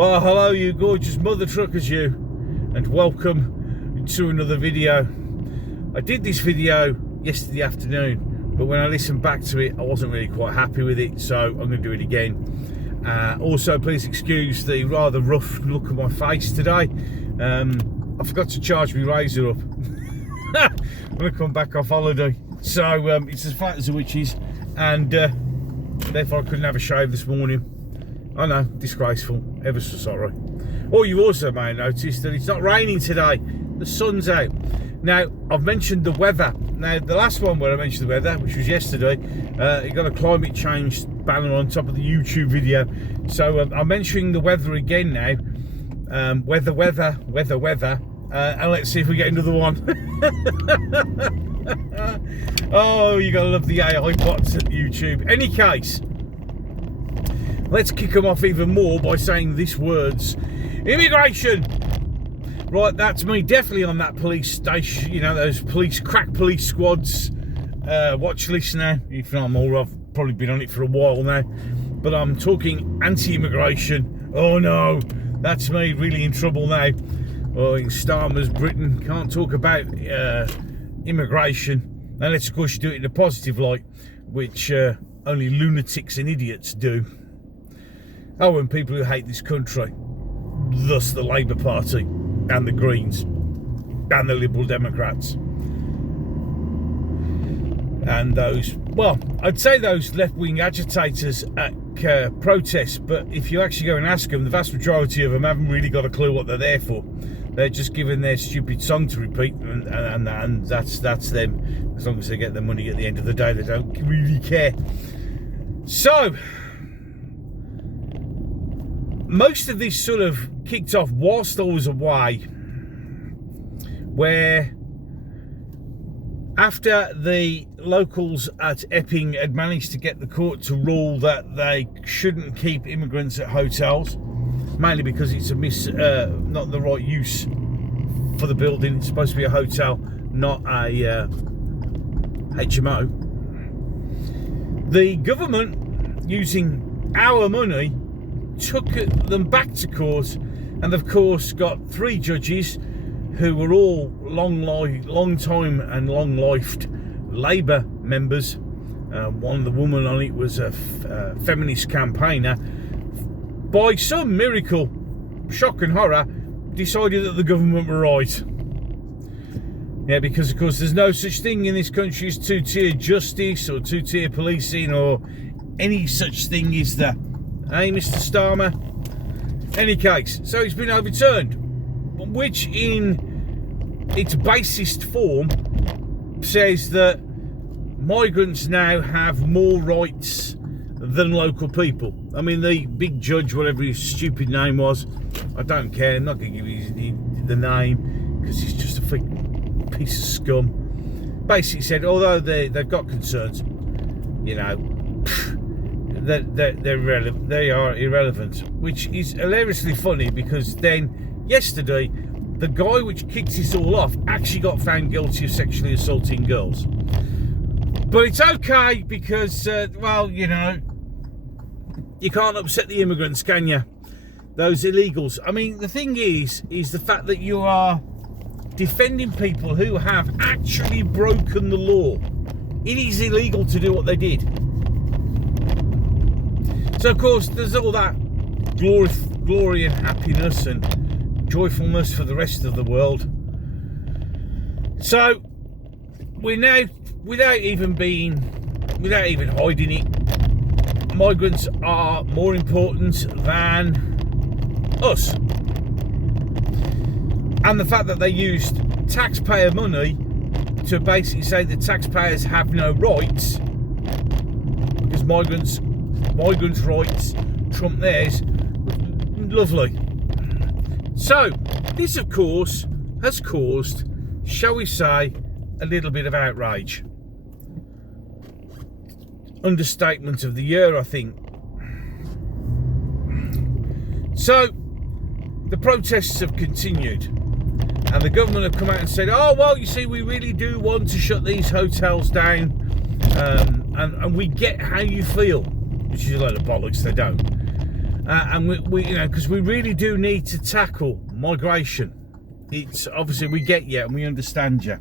Well, hello you gorgeous mother truckers you, and welcome to another video. I did this video yesterday afternoon, but when I listened back to it I wasn't really quite happy with it, so I'm going to do it again. Also, please excuse the rather rough look of my face today. I forgot to charge my razor up when I come back off holiday, so it's as flat as a witch's, and therefore I couldn't have a shave this morning. I know, disgraceful, ever so sorry. Oh, you also may notice that it's not raining today, the sun's out. Now, I've mentioned the weather. Now, the last one where I mentioned the weather, which was yesterday, it got a climate change banner on top of the YouTube video. So I'm mentioning the weather again now. Weather, and let's see if we get another one. Oh, you gotta love the AI bots at YouTube. Any case, let's kick them off even more by saying these words: immigration. Right, that's me, definitely on that police station, you know, those crack police squads watch list now. If not more, I've probably been on it for a while now, but I'm talking anti-immigration. Oh no, that's me, really in trouble now. Oh, in Starmer's Britain, can't talk about immigration, and let's of course do it in a positive light, which only lunatics and idiots do. Oh, and people who hate this country, thus the Labour Party and the Greens and the Liberal Democrats and those, well, I'd say those left-wing agitators at protests, but if you actually go and ask them, the vast majority of them haven't really got a clue what they're there for. They're just given their stupid song to repeat, and that's them. As long as they get the money at the end of the day, they don't really care. So most of this sort of kicked off whilst I was away, where after the locals at Epping had managed to get the court to rule that they shouldn't keep immigrants at hotels, mainly because it's not the right use for the building. It's supposed to be a hotel, not a HMO. The government, using our money, took them back to court, and of course got 3 judges who were all long-time and long-lifed Labour members. One, the woman on it was a feminist campaigner. By some miracle, shock and horror, decided that the government were right. Yeah, because of course there's no such thing in this country as 2-tier justice or 2-tier policing or any such thing, is there? Hey, Mr. Starmer. Any case, so it's been overturned, which in its basest form says that migrants now have more rights than local people. I mean, the big judge, whatever his stupid name was, I don't care, I'm not going to give you the name because he's just a piece of scum, basically said although they've got concerns, you know, they're irrelevant. They are irrelevant, which is hilariously funny, because then yesterday the guy which kicked this all off actually got found guilty of sexually assaulting girls. But it's okay because, well, you know, you can't upset the immigrants, can you? Those illegals. I mean, the thing is the fact that you are defending people who have actually broken the law. It is illegal to do what they did. So, of course, there's all that glory and happiness and joyfulness for the rest of the world. So, we're now, without even hiding it, migrants are more important than us. And the fact that they used taxpayer money to basically say that taxpayers have no rights, because migrants' rights trump theirs. Lovely. So this, of course, has caused, shall we say, a little bit of outrage. Understatement of the year, I think. So the protests have continued, and the government have come out and said, oh well, you see, we really do want to shut these hotels down, and we get how you feel, which is a load of bollocks. They don't. and we you know, because we really do need to tackle migration. It's obviously, we get you and we understand you.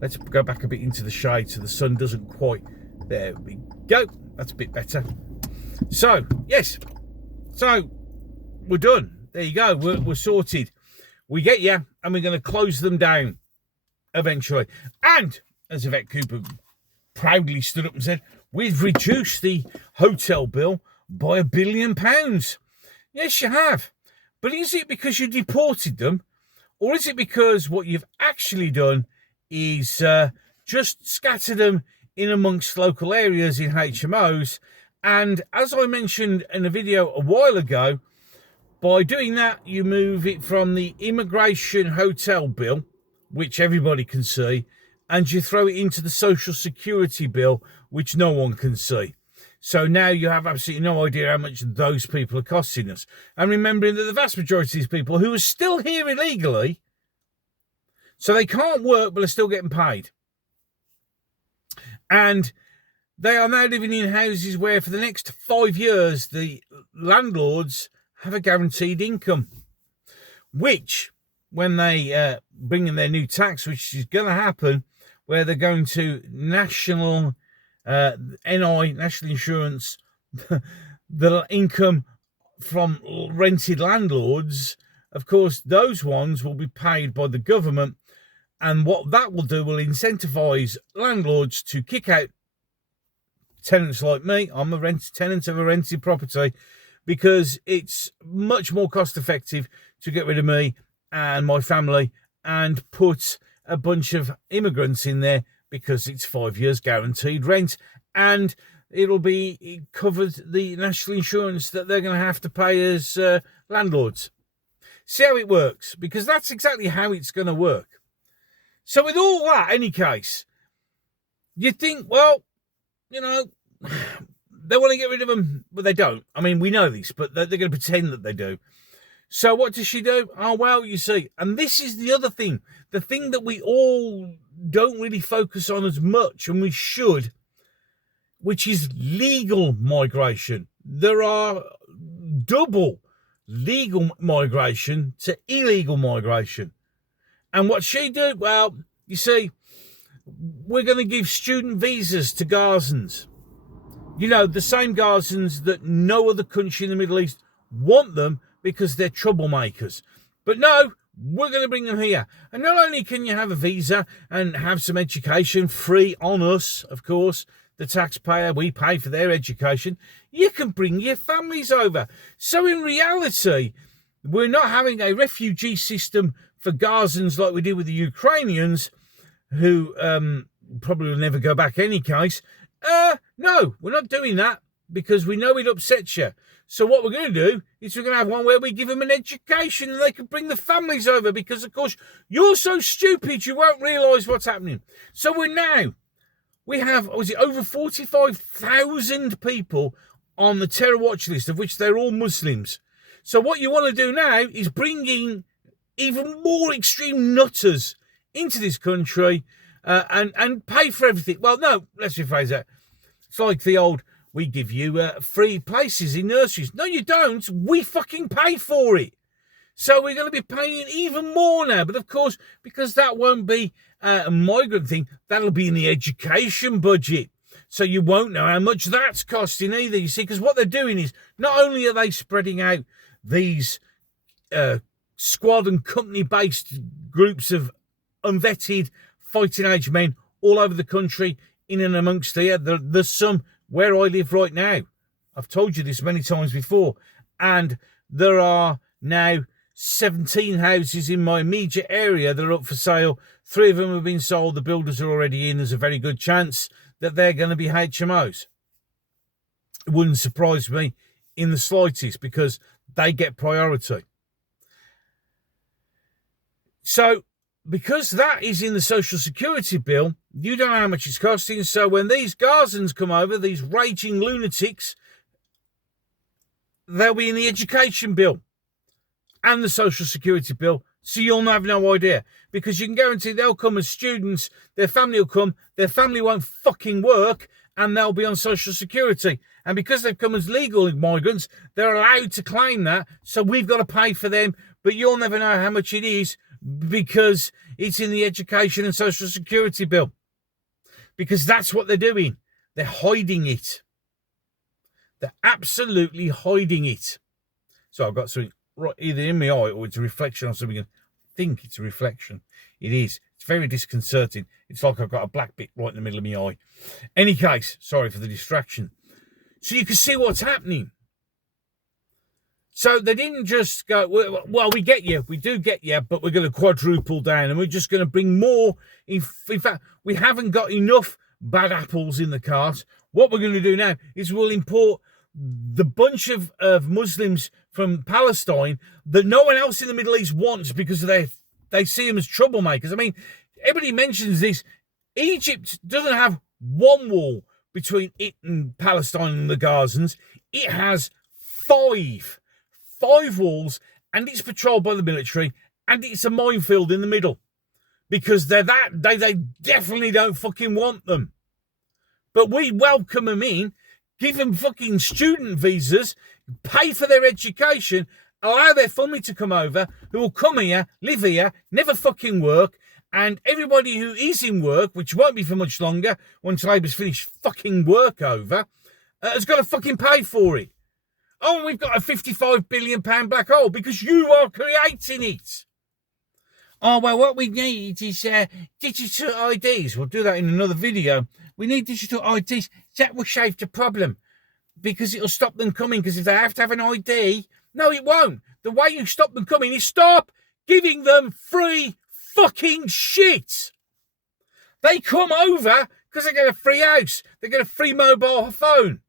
Let's go back a bit into the shade so the sun doesn't quite. There we go. That's a bit better. So yes, so we're done. There you go. We're sorted. We get you, and we're going to close them down eventually. And as Yvette Cooper proudly stood up and said, we've reduced the hotel bill by £1 billion. Yes, you have. But is it because you deported them? Or is it because what you've actually done is just scattered them in amongst local areas in HMOs? And as I mentioned in a video a while ago, by doing that, you move it from the immigration hotel bill, which everybody can see, and you throw it into the social security bill, which no one can see. So now you have absolutely no idea how much those people are costing us. And remembering that the vast majority of these people who are still here illegally, so they can't work, but they're still getting paid. And they are now living in houses where for the next 5 years, the landlords have a guaranteed income, which when they bring in their new tax, which is going to happen, where they're going to national national insurance, the income from rented landlords, of course, those ones will be paid by the government. And what that will do will incentivize landlords to kick out tenants like me. I'm a tenant of a rented property, because it's much more cost effective to get rid of me and my family and put a bunch of immigrants in there, because it's 5 years guaranteed rent, and it covers the national insurance that they're going to have to pay as landlords. See how it works, because that's exactly how it's going to work. So with all that, any case, you think, well, you know, they want to get rid of them, but they don't. I mean, we know this, but they're going to pretend that they do. So what does she do? Oh, well, you see, and this is the other thing, the thing that we all don't really focus on as much, and we should, which is legal migration. There are double legal migration to illegal migration. And what she do? Well, you see, we're going to give student visas to Gazans. You know, the same Gazans that no other country in the Middle East want them because they're troublemakers. But no, we're going to bring them here. And not only can you have a visa and have some education free on us, of course, the taxpayer, we pay for their education, you can bring your families over. So in reality, we're not having a refugee system for Gazans like we did with the Ukrainians, who probably will never go back any case. No, we're not doing that, because we know it upsets you. So what we're going to do is we're going to have one where we give them an education and they can bring the families over, because, of course, you're so stupid you won't realise what's happening. So we have, over 45,000 people on the terror watch list, of which they're all Muslims. So what you want to do now is bring in even more extreme nutters into this country and pay for everything. Well, no, let's rephrase that. It's like the old, we give you free places in nurseries. No, you don't. We fucking pay for it. So we're going to be paying even more now. But of course, because that won't be a migrant thing, that'll be in the education budget. So you won't know how much that's costing either, you see, because what they're doing is not only are they spreading out these squad and company-based groups of unvetted fighting age men all over the country, in and amongst here. There's some where I live right now. I've told you this many times before. And there are now 17 houses in my immediate area that are up for sale. 3 of them have been sold. The builders are already in. There's a very good chance that they're going to be HMOs. It wouldn't surprise me in the slightest, because they get priority. So, because that is in the social security bill, you don't know how much it's costing. So when these Gazans come over, these raging lunatics, they'll be in the education bill and the social security bill. So you'll have no idea, because you can guarantee they'll come as students, their family will come, their family won't fucking work, and they'll be on social security. And because they've come as legal migrants, they're allowed to claim that. So we've got to pay for them. But you'll never know how much it is because it's in the Education and Social Security Bill. Because that's what they're doing. They're hiding it. They're absolutely hiding it. So I've got something right either in my eye or it's a reflection on something. I think it's a reflection. It is. It's very disconcerting. It's like I've got a black bit right in the middle of my eye. Any case, sorry for the distraction. So you can see what's happening. So they didn't just go, well, we get you. We do get you, but we're going to quadruple down and we're just going to bring more. In fact, we haven't got enough bad apples in the cart. What we're going to do now is we'll import the bunch of Muslims from Palestine that no one else in the Middle East wants because they see them as troublemakers. I mean, everybody mentions this. Egypt doesn't have one wall between it and Palestine and the Gazans. It has five walls, and it's patrolled by the military, and it's a minefield in the middle because they definitely don't fucking want them. But we welcome them in, give them fucking student visas, pay for their education, allow their family to come over, who will come here, live here, never fucking work, and everybody who is in work, which won't be for much longer once Labour's finished fucking work over, has got to fucking pay for it. Oh, and we've got a £55 billion black hole because you are creating it. Oh, well, what we need is digital IDs. We'll do that in another video. We need digital IDs. That will shave the problem because it'll stop them coming because if they have to have an ID, no, it won't. The way you stop them coming is stop giving them free fucking shit. They come over because they get a free house. They get a free mobile phone.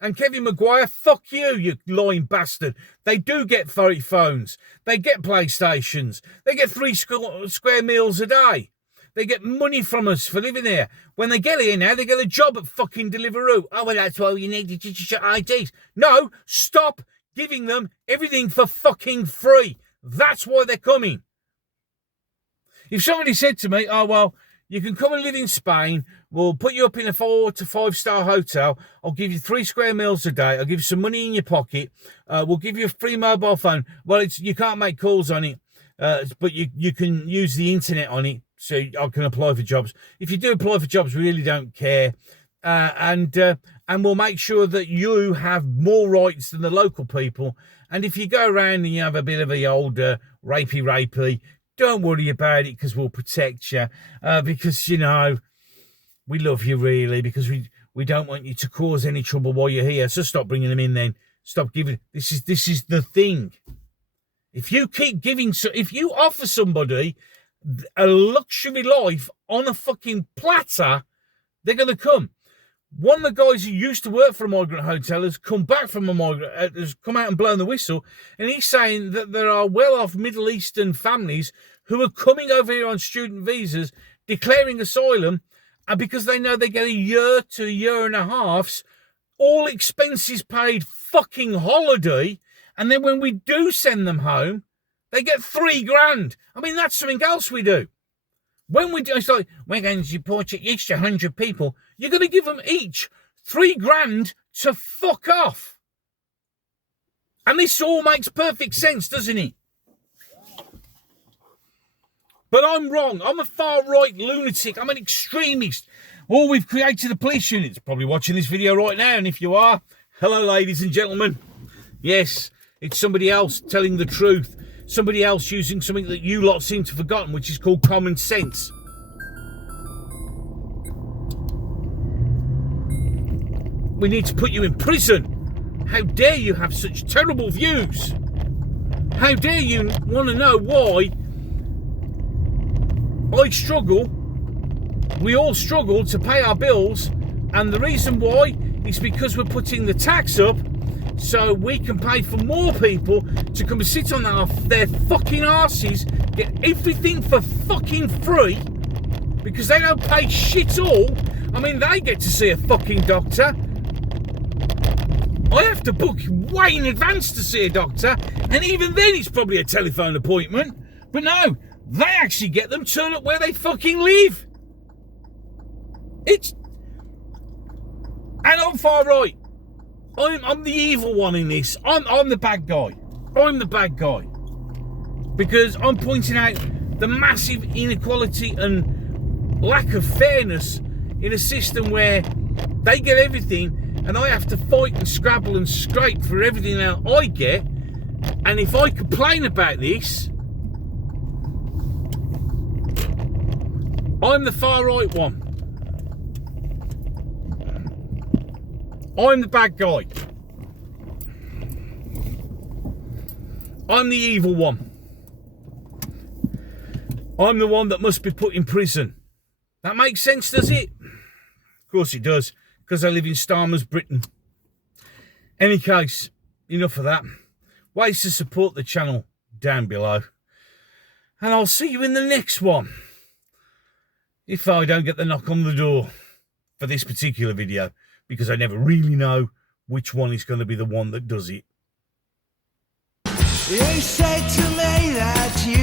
And Kevin Maguire, fuck you, you lying bastard. They do get free phones. They get PlayStations. They get 3 square meals a day. They get money from us for living here. When they get here now, they get a job at fucking Deliveroo. Oh, well, that's why you need the digital IDs. No, stop giving them everything for fucking free. That's why they're coming. If somebody said to me, oh, well, you can come and live in Spain. We'll put you up in a 4 to 5 star hotel. I'll give you 3 square meals a day. I'll give you some money in your pocket. We'll give you a free mobile phone. Well, you can't make calls on it, but you can use the internet on it. So I can apply for jobs. If you do apply for jobs, we really don't care. And we'll make sure that you have more rights than the local people. And if you go around and you have a bit of the old rapey, don't worry about it because we'll protect you. Because, you know, we love you really because we don't want you to cause any trouble while you're here. So stop bringing them in then. Stop giving. This is the thing. If you keep giving, if you offer somebody a luxury life on a fucking platter, they're going to come. One of the guys who used to work for a migrant hotel has come back from a migrant, has come out and blown the whistle, and he's saying that there are well-off Middle Eastern families who are coming over here on student visas, declaring asylum, and because they know they get a year to a year and a half's all expenses paid fucking holiday, and then when we do send them home, they get $3,000. I mean, that's something else we do. When we do, it's like, we're going to deport each 100 people. You're going to give them each $3,000 to fuck off. And this all makes perfect sense, doesn't it? But I'm wrong. I'm a far-right lunatic. I'm an extremist. Oh, we've created a police unit. It's probably watching this video right now. And if you are, hello, ladies and gentlemen. Yes, it's somebody else telling the truth. Somebody else using something that you lot seem to have forgotten, which is called common sense. We need to put you in prison. How dare you have such terrible views? How dare you want to know why I struggle, we all struggle to pay our bills, and the reason why is because we're putting the tax up so we can pay for more people to come and sit on their fucking arses, get everything for fucking free, because they don't pay shit all. I mean, they get to see a fucking doctor. I have to book way in advance to see a doctor, and even then it's probably a telephone appointment. But no, they actually get them turn up where they fucking live. And I'm far right. I'm the evil one in this. I'm the bad guy. I'm the bad guy. Because I'm pointing out the massive inequality and lack of fairness in a system where they get everything and I have to fight and scrabble and scrape for everything that I get. And if I complain about this, I'm the far right one. I'm the bad guy. I'm the evil one. I'm the one that must be put in prison. That makes sense, does it? Of course it does, because I live in Starmer's Britain. Any case, enough of that. Ways to support the channel down below. And I'll see you in the next one. If I don't get the knock on the door for this particular video, because I never really know which one is going to be the one that does it. You said to me that you